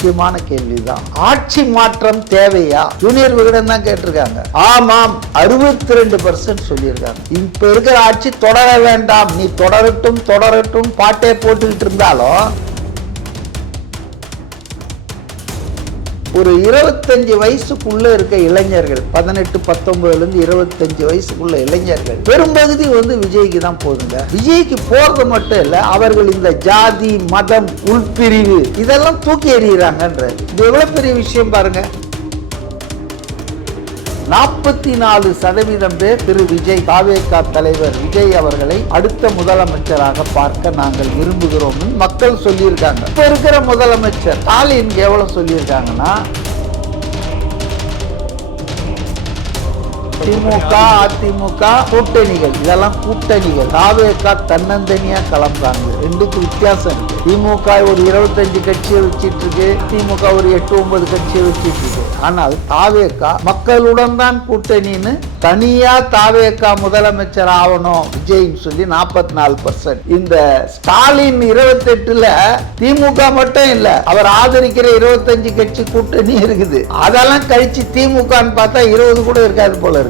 முக்கியமான கேள்விதான். ஆட்சி மாற்றம் தேவையா? ஜூனியர் விகடன் தான் கேட்டிருக்காங்க. ஆமாம், 62% சொல்லியிருக்காங்க. இப்ப இருக்கிற ஆட்சி தொடர வேண்டாம், நீ தொடரட்டும் பாட்டே போட்டுக்கிட்டு இருந்தாலும் ஒரு 25 வயசுக்குள்ள இருக்க இளைஞர்கள், 18, 19 25 வயசுக்குள்ள இளைஞர்கள் பெரும்பகுதி விஜய்க்கு தான் போதுங்க. விஜய்க்கு போறது மட்டும் இல்ல, அவர்கள் இந்த ஜாதி மதம் உள்பிரிவு இதெல்லாம் தூக்கி எறிகிறாங்கன்ற இது எவ்வளவு பெரிய விஷயம் பாருங்க. 44% பேர் திரு விஜய் தாவேகா தலைவர் விஜய் அவர்களை அடுத்த முதலமைச்சராக பார்க்க நாங்கள் விரும்புகிறோம் மக்கள் சொல்லியிருக்காங்க. இப்ப இருக்கிற முதலமைச்சர் ஸ்டாலின் எவ்வளவு சொல்லியிருக்காங்கன்னா, திமுக அதிமுக கூட்டணிகள் இதெல்லாம் கூட்டணிகள், தாவேகா தன்னந்தனியா கிளம்புறாங்க. ரெண்டுக்கு வித்தியாசம் இருக்கு. திமுக ஒரு 25 கட்சியை வச்சிட்டு இருக்கு, திமுக ஒரு 8-9 கட்சியை வச்சிட்டு இருக்கு. ஆனால் தாவேகா மக்களுடன் தான் கூட்டணின்னு தனியா தாவேகா முதலமைச்சர் ஆகணும் விஜய்னு சொல்லி 44%. இந்த ஸ்டாலின் 28ல திமுக மட்டும் இல்ல, அவர் ஆதரிக்கிற 25 கட்சி கூட்டணி இருக்குது. அதெல்லாம் கழிச்சு திமுகன்னு பார்த்தா 20 கூட இருக்காது போல இருக்கு.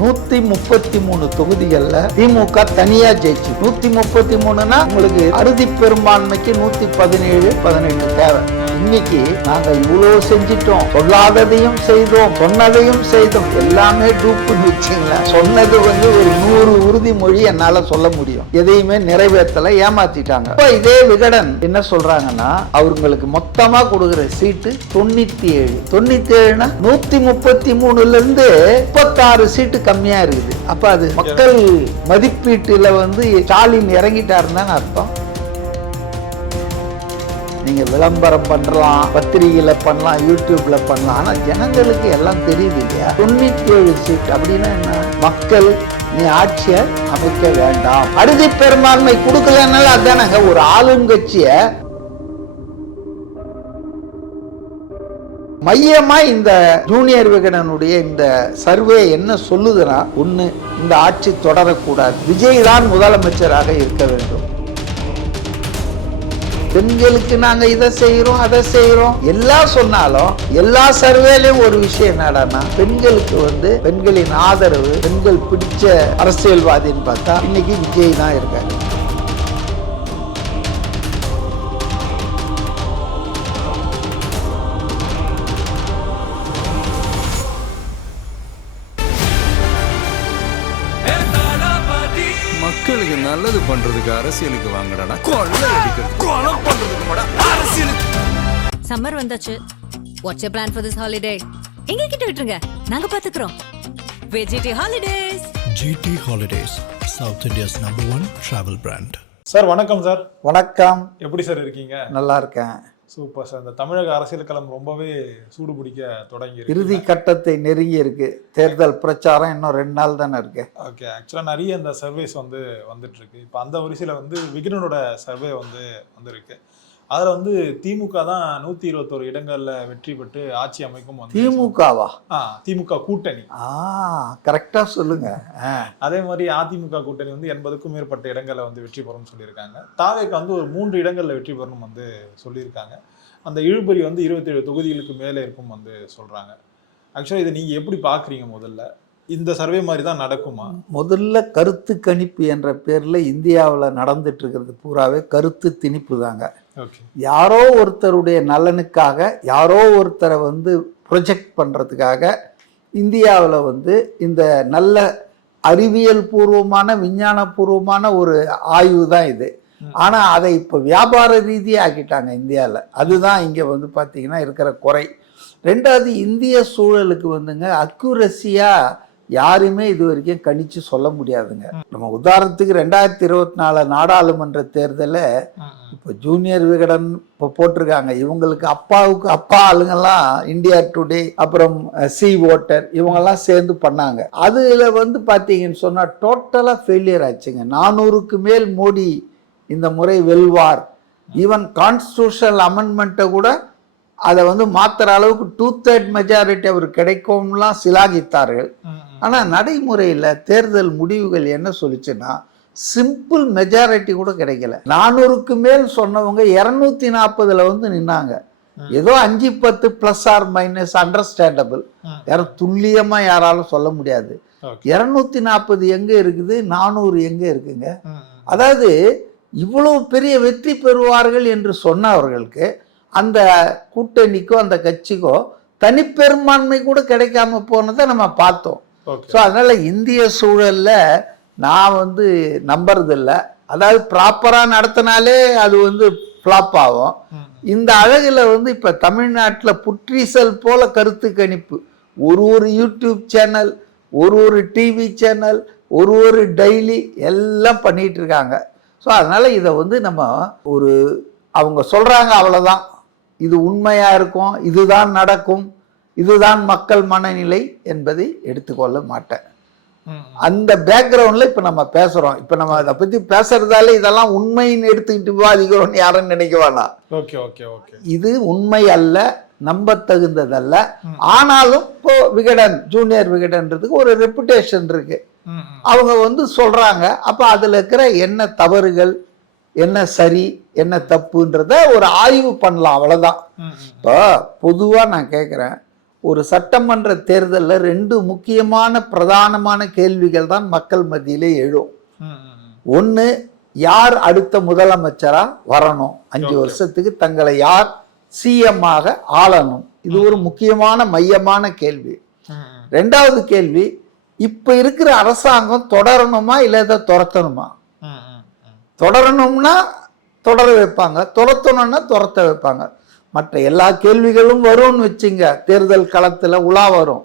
133 தொகுதிகள்ல திமுக தனியா ஜெயிச்சு, 133னா உங்களுக்கு அறுதி பெரும்பான்மைக்கு 117, 18 தேவை. இன்னைக்கு நாங்க இவ்வளவு செஞ்சிட்டோம், சொல்லாததையும் செய்தோம், சொன்னதையும் செய்தோம், எல்லாமே டூப்புன்னு வச்சுங்களேன். சொன்னது ஒரு 100 உறுதிமொழி என்னால சொல்ல முடியும், எதையுமே நிறைவேற்றல, ஏமாத்திட்டாங்க. இப்ப இதே விகடன் என்ன சொல்றாங்கன்னா, அவங்களுக்கு மொத்தமா கொடுக்கிற சீட்டு 97. 97னா 133ல இருந்து 36 சீட்டு கம்மியா இருக்குது. அப்ப அது மக்கள் மதிப்பீட்டுல ஸ்டாலின் இறங்கிட்டாருன்னு அர்த்தம். நீங்க விளம்பரம் பண்ணலாம், பத்திரிகையில பண்ணலாம், யூடியூப்ல பண்ணலாம், ஆனா ஜனங்களுக்கு எல்லாம் தெரியுது இல்லையா? 97 சீட் அப்படின்னா என்ன? மக்கள் நீ ஆட்சியை அமைக்க வேண்டாம், அறுதி பெரும்பான்மை கொடுக்கலனால அதானங்க. ஒரு ஆளுங்கட்சிய மையமா இந்த ஜூனியர் விகடனுடைய இந்த சர்வே என்ன சொல்லுதுன்னா, ஒண்ணு, இந்த ஆட்சி தொடரக்கூடாது, விஜய் தான் முதலமைச்சராக இருக்க வேண்டும். பெண்களுக்கு நாங்க இதை செய்யறோம் அதை செய்யறோம் எல்லாம் சொன்னாலும், எல்லா சர்வேலையும் ஒரு விஷயம் என்னடான்னா, பெண்களுக்கு பெண்களின் ஆதரவு, பெண்கள் பிடிச்ச அரசியல்வாதின்னு பார்த்தா இன்னைக்கு விஜய் தான் இருக்காரு. மக்களுக்கு நல்லது பண்றதுக்கு அரசியலுக்கு வாங்கடா, கொள்ளை அடிக்கிறது, கொலை பண்றதுக்கு அரசியலுக்கு. சம்மர் வந்தாச்சு. What's your plan for this holiday? எங்க கிட்ட விட்டுருங்க, நாங்க பாத்துக்கிறோம். VGT holidays. GT holidays, south India's #1 travel brand. Sir வணக்கம். சார் வணக்கம். எப்படி சார் இருக்கீங்க? நல்லா இருக்கேன். Super sir. இந்த தமிழக அரசியல் களம் ரொம்பவே சூடு பிடிக்க தொடங்கி இறுதி கட்டத்தை நெருங்கி இருக்கு. தேர்தல் பிரச்சாரம் இன்னும் 2 நாள் தானே இருக்கு. ஓகே, ஆக்சுவலா நிறைய இந்த சர்வேஸ் வந்துட்டு இருக்கு. இப்போ அந்த வரிசையில விகடனோட சர்வே வந்திருக்கு. அதுல திமுக தான் 121 இடங்கள்ல வெற்றி பெற்று ஆட்சி அமைக்கும். திமுகவா? திமுக கூட்டணி. கரெக்டா சொல்லுங்க. அதே மாதிரி அதிமுக கூட்டணி 80க்கும் மேற்பட்ட இடங்கள்ல வெற்றி பெறும்னு சொல்லியிருக்காங்க. தாவேக்கு ஒரு 3 இடங்கள்ல வெற்றி பெறணும் சொல்லியிருக்காங்க. அந்த இழுபறி 27 தொகுதிகளுக்கு மேலே இருக்கும் சொல்றாங்க. ஆக்சுவலா இதை நீங்க எப்படி பாக்குறீங்க? முதல்ல இந்த சர்வே மாதிரி தான் நடக்குமா? முதல்ல கருத்து கணிப்பு என்ற பேர்ல இந்தியாவில் நடந்துட்டு இருக்கிறது பூராவே கருத்து திணிப்பு தாங்க. யாரோ ஒருத்தருடைய நலனுக்காக, யாரோ ஒருத்தரை ப்ரொஜெக்ட் பண்றதுக்காக இந்தியாவில் இந்த நல்ல அறிவியல் பூர்வமான விஞ்ஞான பூர்வமான ஒரு ஆய்வு தான் இது. ஆனா அதை இப்ப வியாபார ரீதியாக ஆக்கிட்டாங்க இந்தியாவில். அதுதான் இங்க பாத்தீங்கன்னா இருக்கிற குறை. ரெண்டாவது, இந்திய சூழலுக்கு அக்யூரஸியா யாருமே இது வரைக்கும் கணிச்சு சொல்ல முடியாதுங்க. நம்ம உதாரணத்துக்கு 2024 நாடாளுமன்ற தேர்தலில் இப்போ ஜூனியர் விகடன் இப்போ போட்டிருக்காங்க. இவங்களுக்கு அப்பாவுக்கு அப்பா ஆளுங்கெல்லாம் இந்தியா டுடே, அப்புறம் சி ஓட்டர், இவங்கெல்லாம் சேர்ந்து பண்ணாங்க. அதுல பாத்தீங்கன்னு சொன்னா டோட்டலா ஃபெயிலியர் ஆச்சுங்க. 400க்கு மேல் மோடி இந்த முறை வெல்வார். ஈவன் கான்ஸ்டிடியூஷனல் அமெண்ட்மெண்ட்டை கூட அதை மாத்துற அளவுக்கு 2/3 மெஜாரிட்டி அவர் கிடைக்கும்லாம் சிலாகித்தார்கள். ஆனா நடைமுறையில் தேர்தல் முடிவுகள் என்ன சொல்லிச்சுன்னா, சிம்பிள் மெஜாரிட்டி கூட கிடைக்கல. 400க்கு மேல் சொன்னவங்க 240 வந்து நின்னாங்க. ஏதோ 5-10 பிளஸ் ஆர் மைனஸ் அண்டர்ஸ்டாண்டபிள், யாரும் துல்லியமா யாராலும் சொல்ல முடியாது. 240 எங்க இருக்குது, 400 எங்க இருக்குங்க? அதாவது இவ்வளவு பெரிய வெற்றி பெறுவார்கள் என்று சொன்னவர்களுக்கு அந்த கூட்டணிக்கோ அந்த கட்சிக்கோ தனிப்பெரும்பான்மை கூட கிடைக்காம போனதை நம்ம பார்த்தோம். ஸோ அதனால இந்திய சூழல்ல நான் வந்து நம்புறதில்லை. அதாவது ப்ராப்பரா நடத்தினாலே அது வந்து ஃப்ளாப் ஆகும். இந்த அழகுல வந்து இப்ப தமிழ்நாட்டில் புற்றீசல் போல கருத்து கணிப்பு, ஒரு யூடியூப் சேனல், ஒரு டிவி சேனல், ஒரு டெய்லி எல்லாம் பண்ணிட்டு இருக்காங்க. ஸோ அதனால இதை வந்து நம்ம அவங்க சொல்றாங்க அவ்வளோதான், இது உண்மையா இருக்கும், இதுதான் நடக்கும், இதுதான் மக்கள் மனநிலை என்பதை எடுத்துக்கொள்ள மாட்டேன். அந்த பேக்ரவுண்ட்ல இப்ப நம்ம பேசுறோம். இப்ப நம்ம அதை பத்தி பேசுறதால இதெல்லாம் உண்மைன்னு எடுத்துக்கிட்டு விவாதிக்கிறோம் யாரும் நினைக்க வேணாம். இது உண்மை அல்ல, நம்ப தகுந்ததல்ல. ஆனாலும் இப்போ விகடன், ஜூனியர் விகடன்றதுக்கு ஒரு ரெப்புடேஷன் இருக்கு. அவங்க வந்து சொல்றாங்க. அப்ப அதுல இருக்கிற என்ன தவறுகள், என்ன சரி, என்ன தப்புன்றத ஒரு ஆய்வு பண்ணலாம், அவ்வளவுதான். இப்போ பொதுவா நான் கேட்கிறேன், ஒரு சட்டமன்ற தேர்தலில் 2 முக்கியமான பிரதானமான கேள்விகள் தான் மக்கள் மத்தியிலே எழும். ஒன்று, யார் அடுத்த முதலமைச்சரா வரணும், 5 வருஷத்துக்கு தங்களை யார் சிஎம் ஆக ஆளணும், இது ஒரு முக்கியமான மையமான கேள்வி. 2வது கேள்வி, இப்ப இருக்கிற அரசாங்கம் தொடரணுமா இல்லை இதை துரத்தணுமா? தொடரணும்னா தொடர வைப்பாங்க, துரத்தணும்னா துரத்த வைப்பாங்க. மற்ற எல்லா கேள்விகளும் வரும்னு வச்சுங்க, தேர்தல் களத்துல உலா வரும்.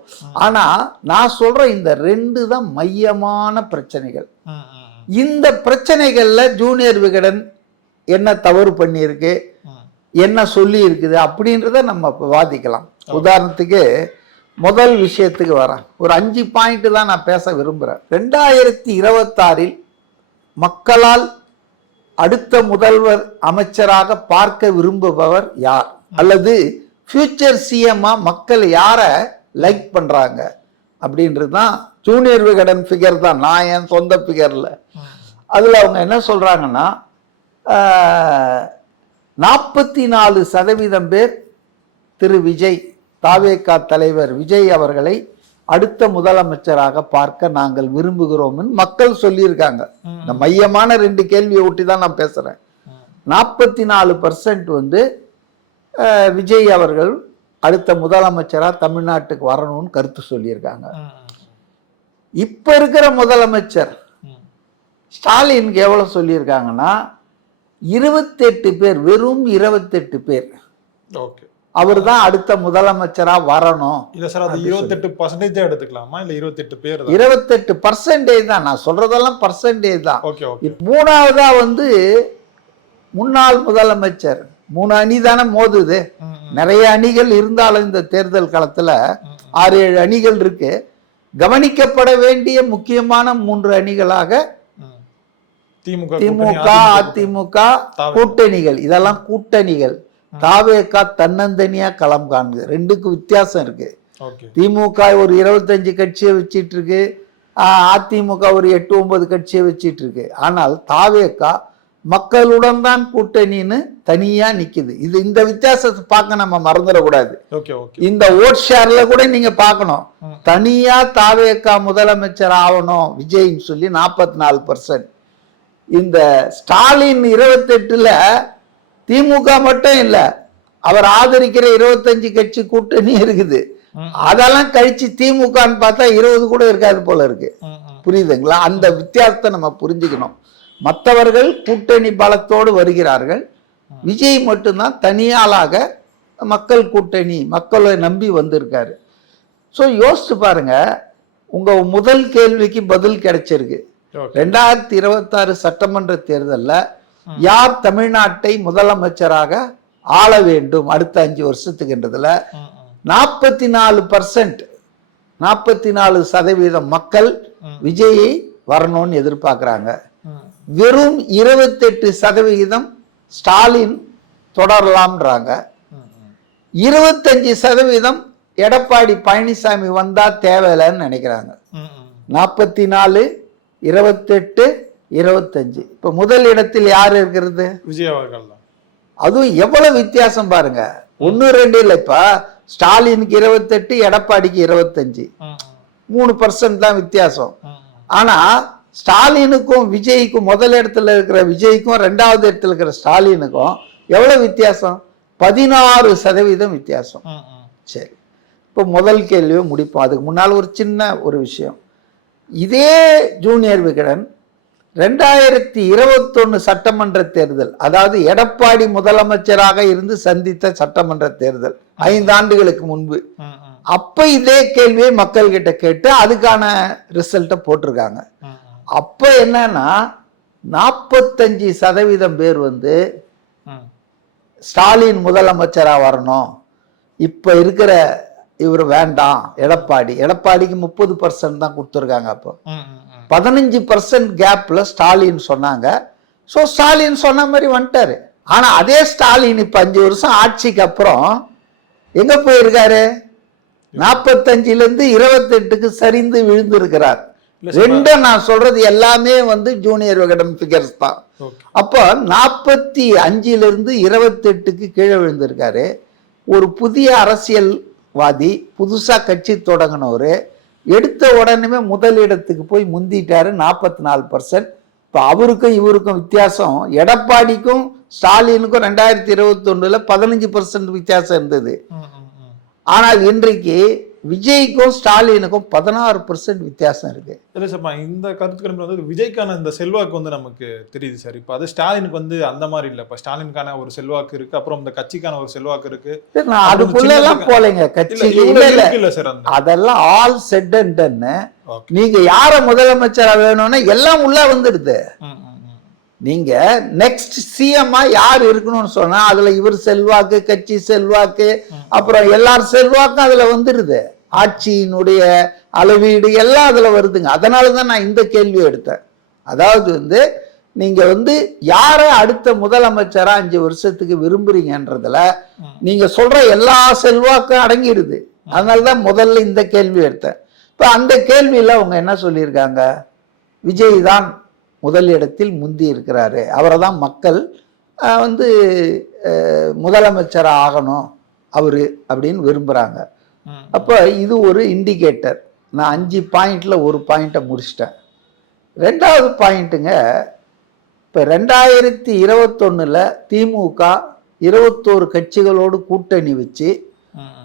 ஆனா நான் சொல்ற இந்த 2 தான் மையமான பிரச்சனைகள். இந்த பிரச்சனைகள்ல ஜூனியர் விகடன் என்ன தவறு பண்ணியிருக்கு, என்ன சொல்லி இருக்குது அப்படின்றத நம்ம விவாதிக்கலாம். உதாரணத்துக்கு முதல் விஷயத்துக்கு வரேன். ஒரு 5 பாயிண்ட் தான் நான் பேச விரும்புகிறேன். 2026 மக்களால் அடுத்த முதல்வர் அமைச்சராக பார்க்க விரும்புபவர் யார், அல்லது ஃபியூச்சர் சிஎம்மா மக்கள் யாரை லைக் பண்றாங்க அப்படின்றது தான் ஜூனியர் விகடன் ஃபிகர் தான், நான் என் சொந்த ஃபிகர்ல. அதுல அவங்க என்ன சொல்றாங்கன்னா 44% பேர் திரு விஜய், தாவேகா தலைவர் விஜய் அவர்களை அடுத்த முதலமைச்சராக பார்க்க நாங்கள் விரும்புகிறோம் மக்கள் சொல்லியிருக்காங்க. இந்த மையமான 2 கேள்வியை ஒட்டி தான் நான் பேசுறேன். 44% வந்து விஜய் அவர்கள் அடுத்த முதலமைச்சரா தமிழ்நாட்டுக்கு வரணும்னு கருத்து சொல்லியிருக்காங்க. இப்ப இருக்கிற முதலமைச்சர் ஸ்டாலினுக்கு எவ்வளவு சொல்லியிருக்காங்கன்னா 28 பேர், வெறும் 28 பேர் அவர் தான் அடுத்த முதலமைச்சரா வரணும். இல்ல சார், அது 28% எடுத்துக்கலாமா, இல்ல 28 பேர்? 28% தான் நான் சொல்றதெல்லாம் பர்சன்டேஜ் தான். 3வதா வந்து முன்னாள் முதலமைச்சர். 3 அணி தானே மோதுது. நிறைய அணிகள் இருந்தாலும் இந்த தேர்தல் களத்துல 6-7 அணிகள் இருக்கு. கவனிக்கப்பட வேண்டிய முக்கியமான 3 அணிகளாக திமுக, அதிமுக கூட்டணிகள். இதெல்லாம் கூட்டணிகள். தாவேகா தன்னந்தனியா களம் காண்கு. 2க்கு வித்தியாசம் இருக்கு. திமுக ஒரு 25 கட்சியை வச்சிட்டு இருக்கு, அதிமுக ஒரு 8-9 கட்சியை வச்சிட்டு இருக்கு. ஆனால் தாவேகா மக்களுடன் தான் கூட்டணின்னு தனியா நிக்குது. இந்த வித்தியாசத்தை பார்க்க நம்ம மறந்துடக்கூடாது. இந்த ஓட் ஷேர்ல கூட நீங்க பார்க்கணும். தனியா தாவேகா முதலமைச்சர் ஆகணும் விஜய்ன்னு சொல்லி 44%. இந்த ஸ்டாலின் 28ல திமுக மட்டும் இல்ல, அவர் ஆதரிக்கிற 25 கட்சி கூட்டணி இருக்குது. அதெல்லாம் கழிச்சு திமுகன்னு பார்த்தா 20 கூட இருக்காது போல இருக்கு. புரியுதுங்களா? அந்த வித்தியாசத்தை நம்ம புரிஞ்சுக்கணும். மற்றவர்கள் கூட்டணி பலத்தோடு வருகிறார்கள், விஜய் மட்டும்தான் தனியாளாக மக்கள் கூட்டணி, மக்களை நம்பி வந்திருக்காரு. ஸோ யோசிச்சு பாருங்க, உங்க முதல் கேள்விக்கு பதில் கிடைச்சிருக்கு. 2026 சட்டமன்ற தேர்தலில் யார் தமிழ்நாட்டை முதலமைச்சராக ஆள வேண்டும் அடுத்த 5 வருஷத்துக்குன்றதுல 44% மக்கள் விஜயை வரணும்னு எதிர்பார்க்கிறாங்க. வெறும் 28% ஸ்டாலின் தொடரலாம்ன்றாங்க. 25% எடப்பாடி பழனிசாமி வந்தா தேவையில்லைன்னு நினைக்கிறாங்க. 44, 28, 25. இப்போ முதல் இடத்தில் யார் இருக்கிறது? விஜய் அவர்கள் தான். அதுவும் எவ்வளவு வித்தியாசம் பாருங்க. 1 2 இல்லை. இப்ப ஸ்டாலினுக்கு 28, எடப்பாடிக்கு 25, 3% தான் வித்தியாசம். ஆனா ஸ்டாலினுக்கும் விஜய்க்கும் முதல் இடத்துல இருக்கிற விஜய்க்கும் 2வது இடத்துல இருக்கிற ஸ்டாலினுக்கும் எவ்வளவு வித்தியாசம்? 16% வித்தியாசம். சரி, இப்போ முதல் கேள்வியை முடிப்போம். அதுக்கு முன்னால் ஒரு சின்ன ஒரு விஷயம். இதே ஜூனியர் விகடன் 2021 சட்டமன்ற தேர்தல், அதாவது எடப்பாடி முதலமைச்சராக இருந்து சந்தித்த சட்டமன்ற தேர்தல் 5 ஆண்டுகளுக்கு முன்பு, அப்ப இதே கேள்வியை மக்கள் கிட்ட கேட்டு அதுக்கான ரிசல்ட்டை போட்டிருக்காங்க. அப்ப என்னன்னா 45% பேர் வந்து ஸ்டாலின் முதலமைச்சரா வரணும், இப்ப இருக்கிற இவர் வேண்டாம் எடப்பாடிக்கு 30% தான் கொடுத்துருக்காங்க. அப்போ 15% கேப்ல ஸ்டாலின் சொன்னாங்க. ஸோ ஸ்டாலின் சொன்ன மாதிரி வந்துட்டாரு. ஆனா அதே ஸ்டாலின் இப்ப 5 வருஷம் ஆட்சிக்கு அப்புறம் எங்க போயிருக்காரு? 45ல இருந்து 28க்கு சரிந்து விழுந்து இருக்கிறார். நான் சொல்றது எல்லாமே வந்து ஜூனியர் விகடன் ஃபிகர்ஸ் தான். அப்போ 45ல இருந்து 28க்கு கீழே விழுந்திருக்காரு. ஒரு புதிய அரசியல்வாதி, புதுசா கட்சி தொடங்கினவரு, எடுத்த உடனே முதலிடத்துக்கு போய் முந்திட்டாரு 44%. இப்போ அவருக்கும் இவருக்கும் வித்தியாசம், எடப்பாடிக்கும் ஸ்டாலினுக்கும் 2021ல 15% வித்தியாசம் இருந்தது. ஆனால் இன்றைக்கு விஜய்க்கும் ஸ்டாலினுக்கும் 16% வித்தியாசம் இருக்கு. இல்லை சார், இந்த கருத்து கணிப்பு வந்து விஜய்க்கான இந்த செல்வாக்கு வந்து நமக்கு தெரியுது சார். இப்போ அது ஸ்டாலினுக்கு வந்து அந்த மாதிரி இல்லை. இப்போ ஸ்டாலினுக்கான ஒரு செல்வாக்கு இருக்கு, அப்புறம் இந்த கட்சிக்கான ஒரு செல்வாக்கு இருக்கு. நான் அதுக்குள்ள எல்லாம் போலங்க. கட்சி இல்ல சார், அதெல்லாம் ஆல் செட் அண்ட் டன். நீங்க யார முதலமைச்சரா வேணும்னா எல்லாம் உள்ள வந்துடுது. நீங்க நெக்ஸ்ட் சிஎம்மா யார் இருக்கணும்னு சொன்னா அதுல இவர் செல்வாக்கு, கட்சி செல்வாக்கு, அப்புறம் எல்லார் செல்வாக்கும் அதுல வந்துடுது. ஆட்சியினுடைய அளவீடு எல்லாம் அதுல வருதுங்க. அதனாலதான் நான் இந்த கேள்வி எடுத்தேன். அதாவது வந்து நீங்க வந்து யார அடுத்த முதலமைச்சரா 5 வருஷத்துக்கு விரும்புறீங்கன்றதுல நீங்க சொல்ற எல்லா செல்வாக்கும் அடங்கிடுது. அதனாலதான் முதல்ல இந்த கேள்வி எடுத்தேன். இப்ப அந்த கேள்வியில அவங்க என்ன சொல்லியிருக்காங்க? விஜய் தான் முதல் இடத்தில் முந்தி இருக்கிறாரு, அவரை தான் மக்கள் வந்து முதலமைச்சராக ஆகணும் அவரு அப்படின்னு விரும்புறாங்க. அப்போ இது ஒரு இண்டிகேட்டர். நான் 5 பாயிண்ட்ல ஒரு பாயிண்ட்டை முடிச்சிட்டேன். 2வது பாயிண்ட்டுங்க, இப்போ 2021ல திமுக 21 கட்சிகளோடு கூட்டணி வச்சு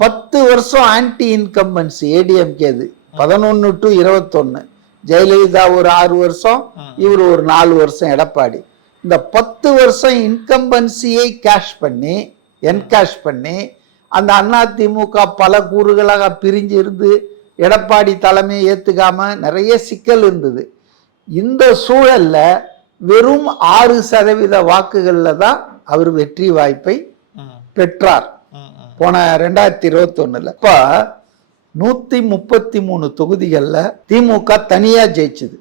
10 வருஷம் ஆன்டி இன்கம்பன்சி ஏடிஎம்கேது 11 to 21, ஜெயலலிதா ஒரு 6 வருஷம், இவர் ஒரு 4 வருஷம் எடப்பாடி. இந்த 10 வருஷம் இன்கம்பன்சியை என்கேஷ் பண்ணி அந்த அதிமுக பல கூறுகளாக பிரிஞ்சு இருந்து எடப்பாடி தலைமையை ஏத்துக்காம நிறைய சிக்கல் இருந்தது. இந்த சூழல்ல வெறும் 6% வாக்குகள்ல தான் அவர் வெற்றி வாய்ப்பை பெற்றார் போன 2021ல. இப்ப 133 தொகுதிகள்ல திமுக தனியா ஜெயிச்சது.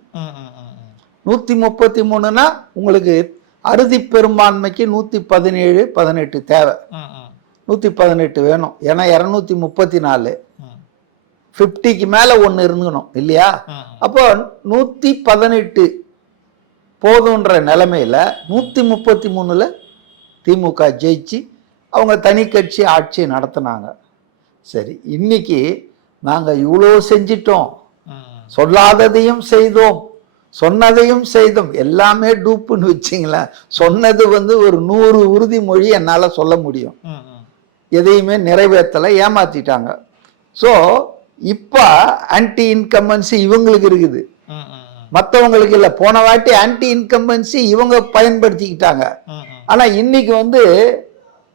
133னா உங்களுக்கு அறுதி பெரும்பான்மைக்கு 117, 18 தேவை. 118 வேணும். ஏன்னா 234 50க்கு மேல ஒண்ணு இருக்கணும் இல்லையா? அப்போ 118 போதுன்ற நிலைமையில 133ல திமுக ஜெயிச்சு அவங்க தனி கட்சி ஆட்சி நடத்தினாங்க. சரி, இன்னைக்கு நாங்க இவ்வளோ செஞ்சிட்டோம், சொல்லாததையும் செய்தோம், சொன்னதையும் செய்தோம், எல்லாமே டூப்புன்னு வச்சிங்களேன். சொன்னது வந்து ஒரு 100 உறுதிமொழி என்னால சொல்ல முடியும், எதையுமே நிறைவேற்றலை, ஏமாத்திட்டாங்க. ஸோ இப்போ ஆன்டி இன்கம்பன்சி இவங்களுக்கு இருக்குது, மற்றவங்களுக்கு இல்லை. போன வாட்டி ஆன்டி இன்கம்பன்சி இவங்க பயன்படுத்திக்கிட்டாங்க. ஆனா இன்னைக்கு வந்து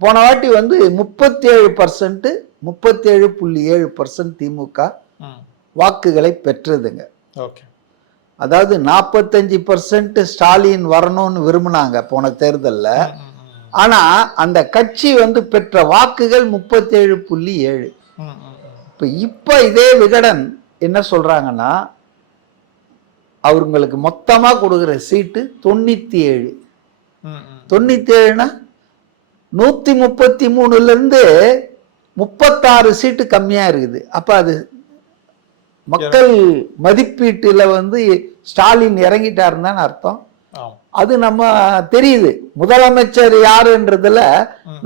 போன வாட்டி வந்து 37%, 37.7% திமுக வாக்குகளை பெற்றதுங்க. அதாவது 45% ஸ்டாலின் வரணும்னு விரும்பினாங்க போன தேர்தல்ல. ஆனா அந்த கட்சி வந்து பெற்ற வாக்குகள் 37.7. இப்ப இதே விகடன் என்ன சொல்றாங்கன்னா அவங்களுக்கு மொத்தமா கொடுக்குற சீட்டு 97. 97னா 133ல இருந்து 36 சீட்டு கம்மியா இருக்குது. அப்ப அது மக்கள் மதிப்பீட்டுல வந்து ஸ்டாலின் இறங்கிட்டாருன்னு அர்த்தம். அது நம்ம தெரியுது. முதலமைச்சர் யாருன்றதுல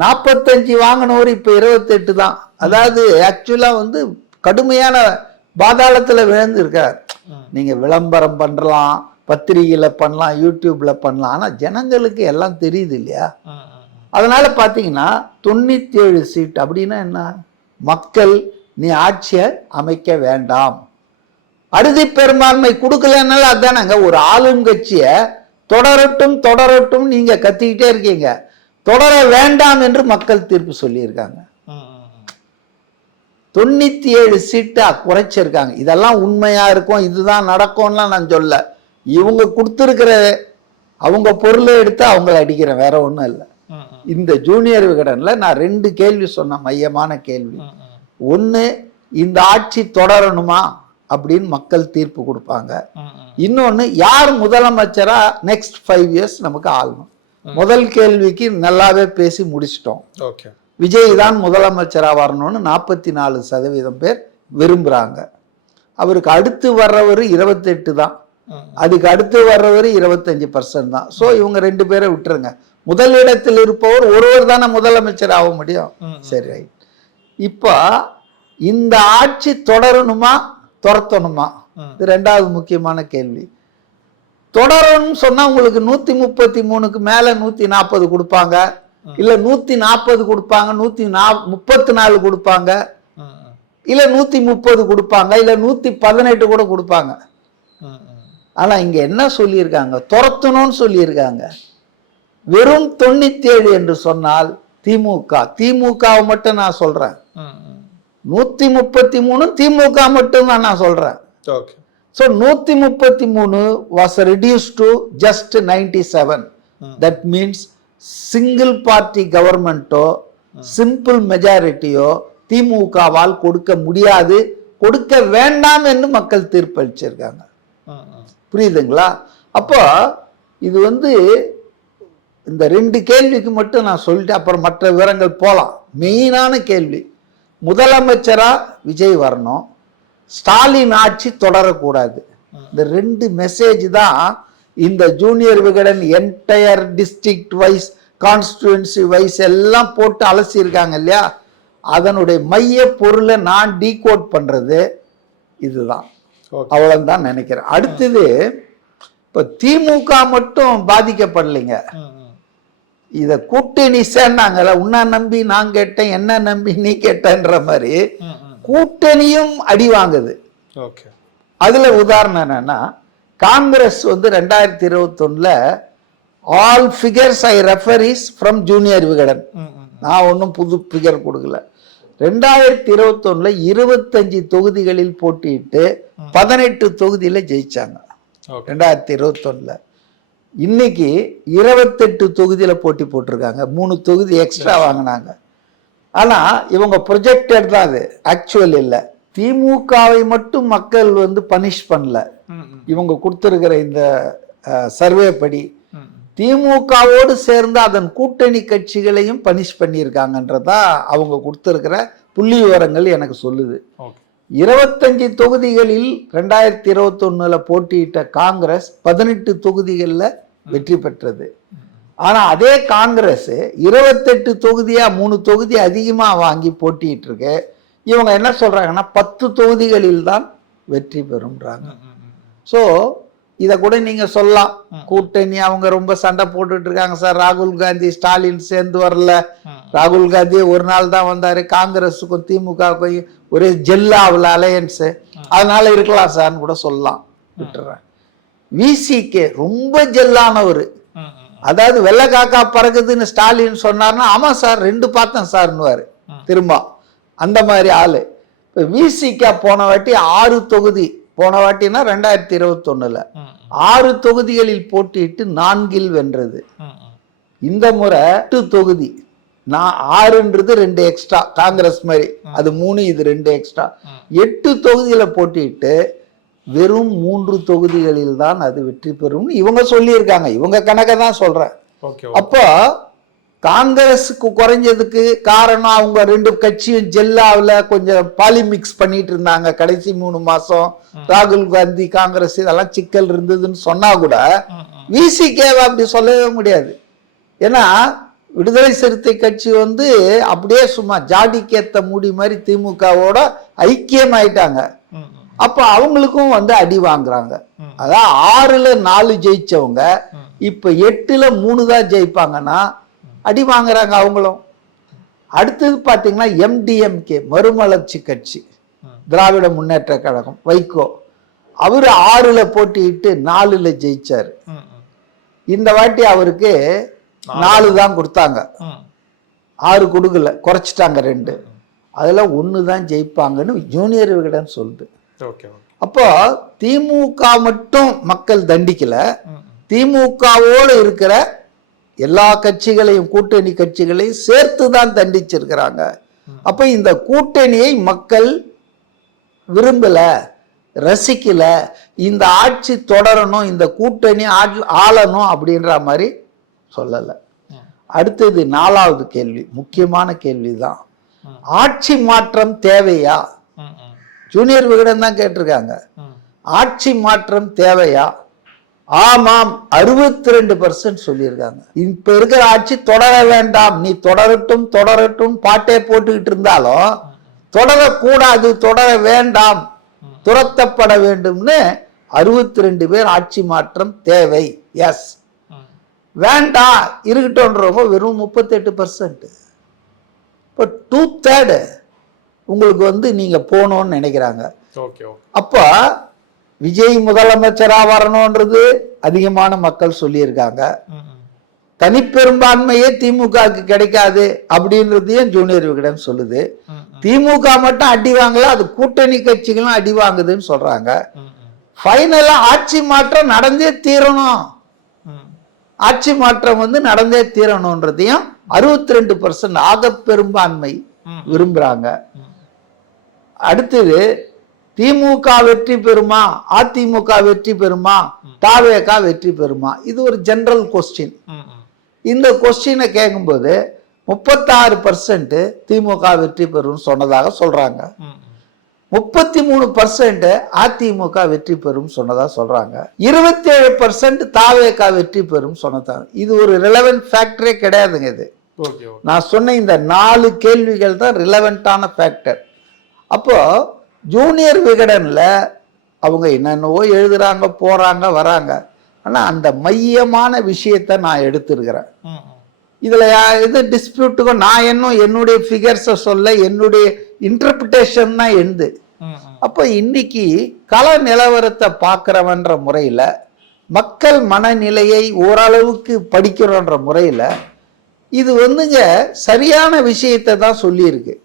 45 வாங்கினவர் இப்ப 28 தான். அதாவது ஆக்சுவலா வந்து கடுமையான பாதாளத்துல விழுந்து இருக்கார். நீங்க விளம்பரம் பண்ணலாம், பத்திரிகையில பண்ணலாம், யூடியூப்ல பண்ணலாம், ஆனா ஜனங்களுக்கு எல்லாம் தெரியுது இல்லையா? அதனால பாத்தீங்கன்னா 97 சீட் அப்படின்னா என்ன? மக்கள் நீ ஆட்சியை அமைக்க வேண்டாம், அறுதி பெரும்பான்மை கொடுக்கலன்னால அதானங்க. ஒரு ஆளுங்கட்சிய தொடரட்டும் தொடரட்டும் நீங்க கத்திக்கிட்டே இருக்கீங்க, தொடர வேண்டாம் என்று மக்கள் தீர்ப்பு சொல்லியிருக்காங்க. 97 சீட்டா குறைச்சிருக்காங்க. இதெல்லாம் உண்மையா இருக்கும், இதுதான் நடக்கும்லாம் நான் சொல்ல. இவங்க கொடுத்துருக்கிற அவங்க பொருளை எடுத்து அவங்கள அடிக்கிறேன், வேற ஒன்றும் இல்லை. இந்த ஜூனியர் விகடன்ல நான் 2 கேள்வி சொன்னேன், மையமான கேள்வி. ஒன்று, இந்த ஆட்சி தொடரணுமா அப்படின்னு மக்கள் தீர்ப்பு கொடுப்பாங்க. இன்னொன்று, யார் முதலமைச்சரா நெக்ஸ்ட் 5 இயர்ஸ் நமக்கு ஆளணும். முதல் கேள்விக்கு நல்லாவே பேசி முடிச்சிட்டோம். விஜய் தான் முதலமைச்சரா வரணும்னு 44% பேர் விரும்புறாங்க. அவருக்கு அடுத்து வர்றவர் 28 தான், அதுக்கு அடுத்து வர்றவர் 25% தான். ஸோ இவங்க 2 பேரை விட்டுருங்க. முதலிடத்தில் இருப்பவர் ஒருவர் தானே முதலமைச்சர் ஆக முடியும். சரி, ரைட். இப்போ இந்த ஆட்சி தொடரணுமா துரத்தணுமா? இது 2வது முக்கியமான கேள்வி. தொடரணும்னு சொன்னா உங்களுக்கு 133க்கு மேல 140 கொடுப்பாங்க, இல்ல 140 கொடுப்பாங்க, 134 கொடுப்பாங்க, இல்ல 130 கொடுப்பாங்க, இல்ல 118 கூட கொடுப்பாங்க. ஆனா இங்க என்ன சொல்லியிருக்காங்க? துரத்தணும்னு சொல்லியிருக்காங்க. வெறும் 97 என்று சொன்னால் திமுகவை மட்டும் நான் சொல்றேன். 133 திமுக மட்டும் தான் நான் சொல்றேன். So 133 was reduced to just 97. That means single party governmentோ சிம்பிள் மெஜாரிட்டியோ திமுகவால் கொடுக்க முடியாது, கொடுக்க வேண்டாம் என்று மக்கள் தீர்ப்பளிச்சிருக்காங்க. புரியுதுங்களா? அப்போ இது வந்து இந்த 2 கேள்விக்கு மட்டும் நான் சொல்லிட்டு அப்புறம் மற்ற விவரங்கள் போலாம். மெயினான கேள்வி, முதலமைச்சரா விஜய் வரணும், ஸ்டாலின் ஆட்சி தொடரக்கூடாது. இந்த 2 மெசேஜ் தான் இந்த Junior Vikatan entire district wise constituency wise எல்லாம் போட்டு அலசியிருக்காங்க இல்லையா? அதனுடைய மைய பொருளை நான் டீகோட் பண்றது இதுதான். அவ்வளவுதான் நினைக்கிறேன். அடுத்தது, இப்ப திமுக மட்டும் பாதிக்கப்படலைங்க. இத கூட்டணி சேர்ந்தாங்கல்ல, உன்ன நம்பி நான் கேட்டேன், என்ன நம்பி நீ கேட்டன்ற மாதிரி கூட்டணியும் அடி வாங்குது. அதுல உதாரணம் என்னன்னா, காங்கிரஸ் வந்து 2021 all figures I refer is from junior Vikatan. நான் ஒன்றும் புது ஃபிகர் கொடுக்கல. 2021 25 தொகுதிகளில் போட்டியிட்டு 18 தொகுதியில ஜெயிச்சாங்க 2021. இன்னைக்கு 28 தொகுதியில போட்டி போட்டிருக்காங்க, 3 தொகுதி எக்ஸ்ட்ரா வாங்கினாங்க. ஆனா இவங்க ப்ரொஜெக்டட் தான், அது ஆக்சுவல் இல்லை. திமுகவை மட்டும் மக்கள் வந்து பனிஷ் பண்ணல. இவங்க கொடுத்திருக்கிற இந்த சர்வே படி திமுகவோடு சேர்ந்து அதன் கூட்டணி கட்சிகளையும் பனிஷ் பண்ணியிருக்காங்கன்றதா அவங்க கொடுத்திருக்கிற புள்ளி விவரங்கள் எனக்கு சொல்லுது. 25 தொகுதிகளில் 2021 போட்டியிட்ட காங்கிரஸ் 18 தொகுதிகளில் வெற்றி பெற்றது. ஆனா அதே காங்கிரஸ் 28 தொகுதியா 3 தொகுதி அதிகமா வாங்கி போட்டிட்டு இருக்கு. இவங்க என்ன சொல்றாங்கன்னா 10 தொகுதிகளில் தான் வெற்றி பெறும்ன்றாங்க. ஸோ இதை கூட நீங்க சொல்லலாம், கூட்டணி அவங்க ரொம்ப சண்டை போட்டுட்டு இருக்காங்க சார், ராகுல் காந்தி ஸ்டாலின் சேர்ந்து வரல, ராகுல் காந்தி ஒரு நாள் தான் வந்தாரு, காங்கிரஸுக்கும் திமுகவுக்கும் ஒரே ஜெல்லாவில் அலையன்ஸ், அதனால இருக்கலாம் சார்னு கூட சொல்லலாம், விட்டுறேன். விசிகே ரொம்ப ஜெல்லானவர், அதாவது வெள்ளை காக்கா பறக்குதுன்னு ஸ்டாலின் சொன்னார்னா ஆமா சார் 2 பார்த்தேன் சார்னுவாரு திரும்ப, அந்த மாதிரி ஆளு. இப்போ விசிகே போன வாட்டி 6 தொகுதி, போன வாட்டினா 2021 6 தொகுதிகளில் போட்டியிட்டு 4 வென்றது. இந்த முறை 8 தொகுதி, 6ன்றது 2 எக்ஸ்ட்ரா, காங்கிரஸ் மாதிரி அது 3, இது 2 எக்ஸ்ட்ரா, 8 தொகுதியில போட்டிட்டு வெறும் 3 தொகுதிகளில் தான் அது வெற்றி பெறும் இவங்க சொல்லியிருக்காங்க. இவங்க கணக்கை தான் சொல்றேன். அப்போ காங்கிரஸுக்கு குறைஞ்சதுக்கு காரணம் அவங்க 2 கட்சியும் ஜெல்லாவில் கொஞ்சம் பாலிமிக்ஸ் பண்ணிட்டு இருந்தாங்க கடைசி 3 மாசம். ராகுல் காந்தி காங்கிரஸ் இதெல்லாம் சிக்கல் இருந்ததுன்னு சொன்னா கூட விசிகேவை அப்படி சொல்லவே முடியாது. ஏன்னா விடுதலை சிறுத்தை கட்சி வந்து அப்படியே சும்மா ஜாடிக்கேத்த மூடி மாதிரி திமுகவோட ஐக்கியம் ஆயிட்டாங்க. அப்ப அவங்களுக்கும் வந்து அடி வாங்குறாங்க. அதான் 6ல் 4 ஜெயிச்சவங்க இப்ப 8ல் 3 தான் ஜெயிப்பாங்கன்னா அடி வாங்குறாங்க அவங்களும். அடுத்தது பாத்தீங்கன்னா MDMK மறுமலர்ச்சி கட்சி, திராவிட முன்னேற்ற கழகம், வைகோ, அவரு 6ல் போட்டிட்டு 4ல் ஜெயிச்சாரு. இந்த வாட்டி அவருக்கு 4 தான் கொடுத்தாங்க, 6 கொடுக்கல, குறைச்சிட்டாங்க 2. அதுல 1 தான் ஜெயிப்பாங்கன்னு ஜூனியர் விகடன் சொல்லுது. அப்போ திமுக மட்டும் மக்கள் தண்டிக்கல, திமுகவோடு இருக்கிற எல்லா கட்சிகளையும் கூட்டணி கட்சிகளையும் சேர்த்து தான் தண்டிச்சிருக்கிறாங்க. அப்ப இந்த கூட்டணியை மக்கள் விரும்பல, ரசிக்கல, இந்த ஆட்சி தொடரணும், இந்த கூட்டணி ஆளணும் அப்படின்ற மாதிரி சொல்லல. அடுத்தது 4வது கேள்வி, முக்கியமான கேள்விதான், ஆட்சி மாற்றம் தேவையா? ஜூனியர் விகடன் தான் கேட்டிருக்காங்க, ஆட்சி மாற்றம் தேவையா? ஆமாம் 62% சொல்லியிருக்காங்க. இப்ப இருக்கிற ஆட்சி தொடர வேண்டாம், நீ தொடரட்டும் தொடரட்டும் பாட்டே போட்டுக்கிட்டு இருந்தாலும் தொடரக்கூடாது, தொடர வேண்டாம், துரத்தப்பட வேண்டும்னு 62 பேர் ஆட்சி மாற்றம் தேவை எஸ், வேண்டாம் இருக்கட்டும்ன்றவங்க வெறும் 38%. இப்போ 2/3 உங்களுக்கு வந்து நீங்க போகணும்னு நினைக்கிறாங்க. அப்ப விஜய் முதலமைச்சரா வரணும்ன்றது அதிகமான மக்கள் சொல்லியிருக்காங்க. தனிப்பெரும்பான்மையே திமுகவுக்கு கிடைக்காது அப்படின்றதையும் ஜூனியர் விகடன் சொல்லுது. திமுக மட்டும் அடி வாங்கல, அது கூட்டணி கட்சிகளும் அடி வாங்குதுன்னு சொல்றாங்க. ஃபைனலா ஆட்சி மாற்றம் நடந்தே தீரணும், ஆட்சி மாற்றம் வந்து நடந்தே தீரணும்ன்றதையும் 62% ஆக பெரும்பான்மை விரும்புறாங்க. அடுத்தது திமுக வெற்றி பெறுமா, அதிமுக வெற்றி பெறுமா, தாவேகா வெற்றி பெறுமா? இது ஒரு ஜெனரல் கொஸ்டின். இந்த கொஸ்டினை கேட்கும்போது 36% திமுக வெற்றி பெறும் சொன்னதாக சொல்றாங்க, 33% அதிமுக வெற்றி பெறும் சொன்னதா சொல்றாங்க, 27% தாவேகா வெற்றி பெறும் சொன்னதாக. இது ஒரு ரிலவென்ட் ஃபேக்டரே கிடையாதுங்க. இது நான் சொன்ன இந்த 4 கேள்விகள் தான் ரிலவென்டான ஃபேக்டர். அப்போ ஜூனியர் விகடன்ல அவங்க என்னென்னவோ எழுதுறாங்க, போறாங்க, வராங்க. ஆனா அந்த மையமான விஷயத்தை நான் எடுத்திருக்கிறேன். இதுல எது டிஸ்பியூட்டுக்கும் நான் என்னுடைய ஃபிகர்ஸை சொல்ல, என்னுடைய இன்டர்பிரிட்டேஷன் தான் எழுது. அப்போ இன்னைக்கு கள நிலவரத்தை பார்க்கிறவன்ற முறையில, மக்கள் மனநிலையை ஓரளவுக்கு படிக்கிறோன்ற முறையில இது வந்துங்க சரியான விஷயத்தை தான் சொல்லியிருக்கு.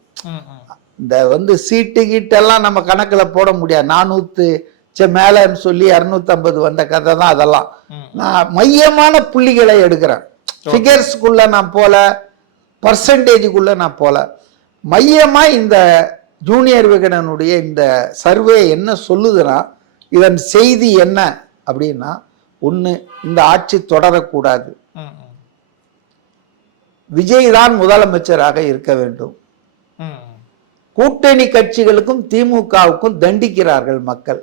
இந்த வந்து சீட்டு கீட்டெல்லாம் நம்ம கணக்குல போட முடியாது. 400 மேலன்னு சொல்லி 250 வந்த கதை தான் அதெல்லாம். நான் மையமான புள்ளிகளை எடுக்கிறேன், ஃபிகர்ஸ்க்குள்ள நான் போல, பர்சன்டேஜுக்குள்ள நான் போல. மையமா இந்த ஜூனியர் விகடனுடைய இந்த சர்வே என்ன சொல்லுதுன்னா, இதன் செய்தி என்ன அப்படின்னா, 1, இந்த ஆட்சி தொடரக்கூடாது, விஜய் தான் முதலமைச்சராக இருக்க வேண்டும், கூட்டணி கட்சிகளுக்கும் திமுகவுக்கும் தண்டிக்கிறார்கள் மக்கள்.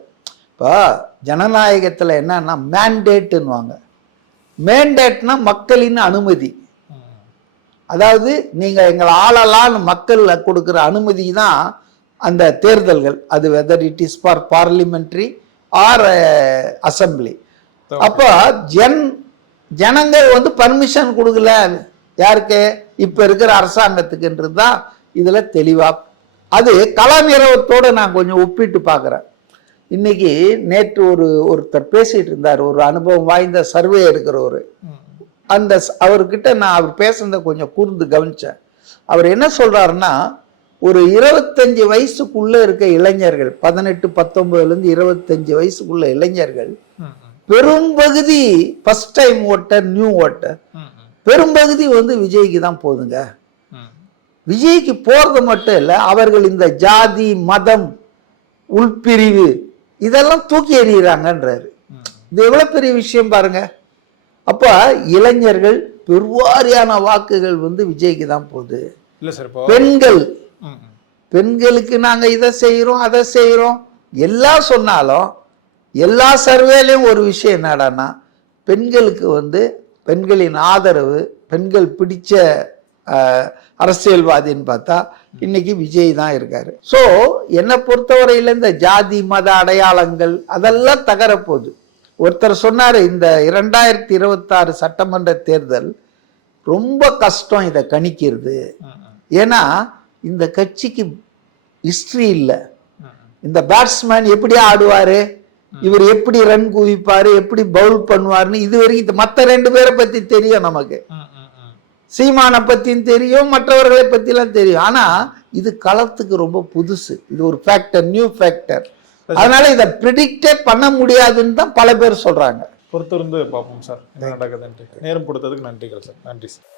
இப்போ ஜனநாயகத்தில் என்னன்னா மேண்டேட்டுன்னுவாங்க. மேண்டேட்னா மக்களின் அனுமதி. அதாவது நீங்க எங்களை ஆளலான்னு மக்கள் கொடுக்குற அனுமதி தான் அந்த தேர்தல்கள். அது whether it is for parliamentary or assembly. அப்போ ஜனங்கள் வந்து பர்மிஷன் கொடுக்கல யாருக்கு, இப்ப இருக்கிற அரசாங்கத்துக்குன்றது தான் இதுல தெளிவா. அது கலாநிறவத்தோடு நான் கொஞ்சம் ஒப்பிட்டு பார்க்குறேன். இன்னைக்கு நேற்று ஒருத்தர் பேசிட்டு இருந்தார், ஒரு அனுபவம் வாய்ந்த சர்வே எடுக்கிறவர். அந்த அவர்கிட்ட நான் அவர் பேசுறத கொஞ்சம் கூர்ந்து கவனிச்சேன். அவர் என்ன சொல்றாருன்னா, ஒரு 25 வயசுக்குள்ள இருக்க இளைஞர்கள், 18, 19 25 வயசுக்குள்ள இளைஞர்கள் பெரும்பகுதி first time voter, new voter, பெரும்பகுதி வந்து விஜய்க்கு தான் போதுங்க. விஜய்க்கு போறது மட்டும் இல்ல, அவர்கள் இந்த ஜாதி, மதம், உள்பிரிவு இதெல்லாம் தூக்கி எறிகிறாங்கன்றாரு. இது எவ்வளவு பெரிய விஷயம் பாருங்க. அப்ப இளைஞர்கள் பெருவாரியான வாக்குகள் வந்து விஜய்க்கு தான் போகுது. பெண்களுக்கு நாங்க இதை செய்யறோம், அதை செய்யறோம் எல்லாம் சொன்னாலும், எல்லா சர்வேலையும் ஒரு விஷயம் என்னடான்னா, பெண்களுக்கு வந்து பெண்களின் ஆதரவு, பெண்கள் பிடிச்ச அரசியல்வாதின்னு பார்த்தா இன்னைக்கு விஜய் தான் இருக்காரு. ஸோ என்னை பொறுத்தவரையில் இந்த ஜாதி மத அடையாளங்கள் அதெல்லாம் தகரப்போகுது. ஒருத்தர் சொன்னார், இந்த 2026 சட்டமன்ற தேர்தல் ரொம்ப கஷ்டம் இதை கணிக்கிறது. ஏன்னா இந்த கட்சிக்கு ஹிஸ்டரி இல்லை. இந்த பேட்ஸ்மேன் எப்படி ஆடுவாரு, இவர் எப்படி ரன் குவிப்பாரு, எப்படி பவுல் பண்ணுவாருன்னு இது வரைக்கும் மற்ற 2 பேரை பத்தி தெரியும் நமக்கு. சீமானை பத்தியும் தெரியும், மற்றவர்களை பத்திலாம் தெரியும். ஆனா இது களத்துக்கு ரொம்ப புதுசு. இது ஒரு ஃபேக்டர், நியூ ஃபேக்டர். அதனால இதை ப்ரிடிக்டே பண்ண முடியாதுன்னு தான் பல பேர் சொல்றாங்க. பொறுத்திருந்து பார்ப்போம் சார் என்ன நடக்குதுன்ட்டு. நேரம் கொடுத்ததுக்கு நன்றிகள் சார். நன்றி சார்.